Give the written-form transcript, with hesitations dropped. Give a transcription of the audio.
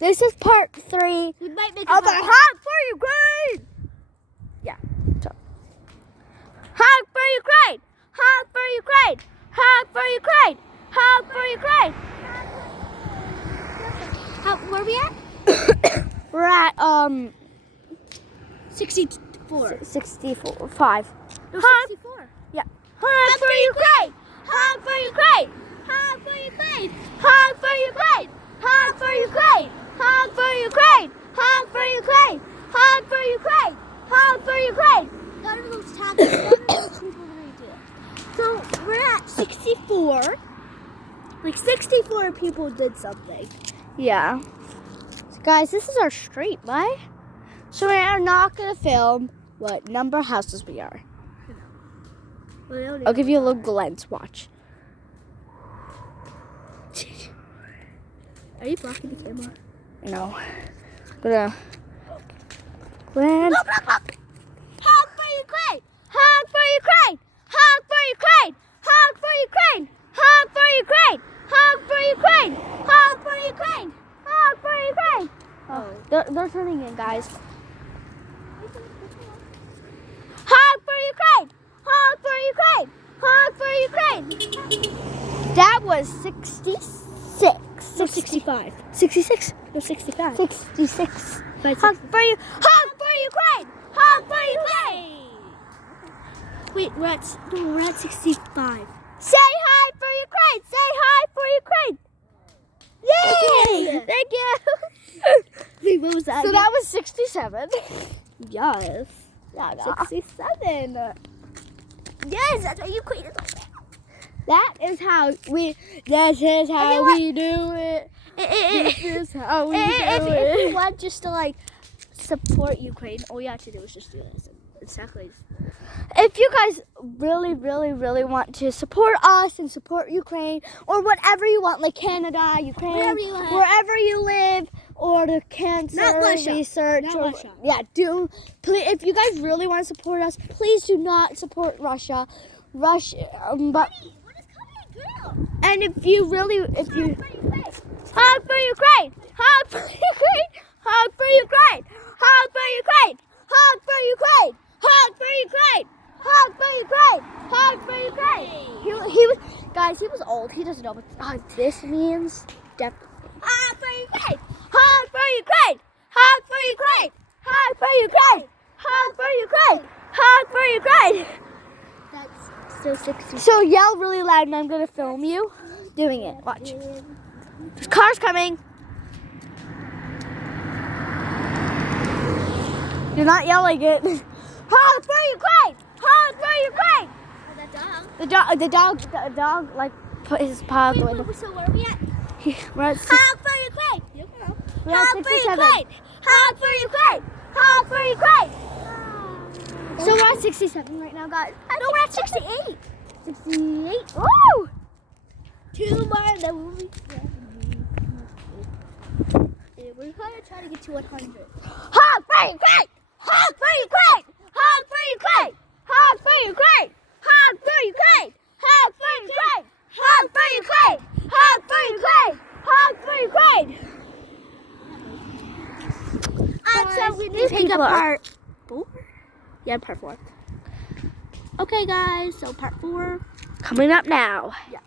This is part 3 We might make of a honk for Ukraine. Yeah. So. Honk for Ukraine. Honk for Ukraine. Honk for Ukraine. Honk for Ukraine. Where are we at? We're at 64. 65. No, Honk. 64. Yeah. Honk for Ukraine. Honk for Ukraine. Honk for Ukraine. Honk for Ukraine. Honk for Ukraine. Honk for Ukraine. Honk for Ukraine. Honk for Ukraine. Honk for Ukraine. None of those tackles. None of those people really do it. So we're at 64. Like 64 people did something. Yeah. So guys, this is our street, bye. So we are not going to film what number houses we are. I'll give you a little glance. Watch. Are you blocking the camera? No. I'm gonna glance. Look. Honk for Ukraine. Honk for Ukraine. Honk for Ukraine. Honk for Ukraine. Honk for Ukraine. Honk for Ukraine. Honk for Ukraine. Honk for Ukraine. Oh, they're turning in, guys. Honk for Ukraine. Honk for Ukraine. Honk for Ukraine. That was 66. No, 65. 66. No, 65. 66. Honk for you. Honk for Ukraine. Honk for Ukraine. Wait, we're at 65. Say hi for Ukraine. Say hi for Ukraine. Yay! Thank you. Wait, what was that? So that was 67. Yes. Yeah, no. 67. Yes, that's what Ukraine is. That is how we. This is how we do it. This is how we do If it. you want just to like support Ukraine, all you have to do is just do this. Exactly. If you guys really, really, really want to support us and support Ukraine or whatever you want, like Canada, Ukraine, wherever you live, or the cancer Not Russia. research, Not or Russia. yeah, please, if you guys really want to support us, please do not support Russia. What is coming, girl? And if you honk for Ukraine, honk for Ukraine, honk for Ukraine, honk for Ukraine, honk for Ukraine, honk for Ukraine, honk for Ukraine, honk for Ukraine. He was, guys, he was old. He doesn't know what this means. Definitely. Honk for Ukraine. Honk for Ukraine, honk for Ukraine, honk for Ukraine, honk for Ukraine, honk for Ukraine. That's still 60. So yell really loud, and I'm gonna film you doing it. Watch. There's cars coming. You're not yelling it. Honk for Ukraine! Honk for Ukraine! The dog. The dog, like put his paw out the window. So where are we at? We're at Honk for Ukraine. we're at Honk for 67. Ukraine. Honk for Ukraine. Honk for Ukraine! So we're at 67 right now, guys. No, we're at 68. 68. Woo! 2 more, then we'll be. We're gonna try to get to 100. Honk for Ukraine! Honk for Ukraine! Honk for Ukraine! Honk for Ukraine! Honk for Ukraine! Honk for Ukraine! Honk for Ukraine! Honk for Ukraine! Honk for Ukraine! So we need to pick up part 4? Yeah, part 4. Okay, guys, so part 4. Coming up now. Yeah.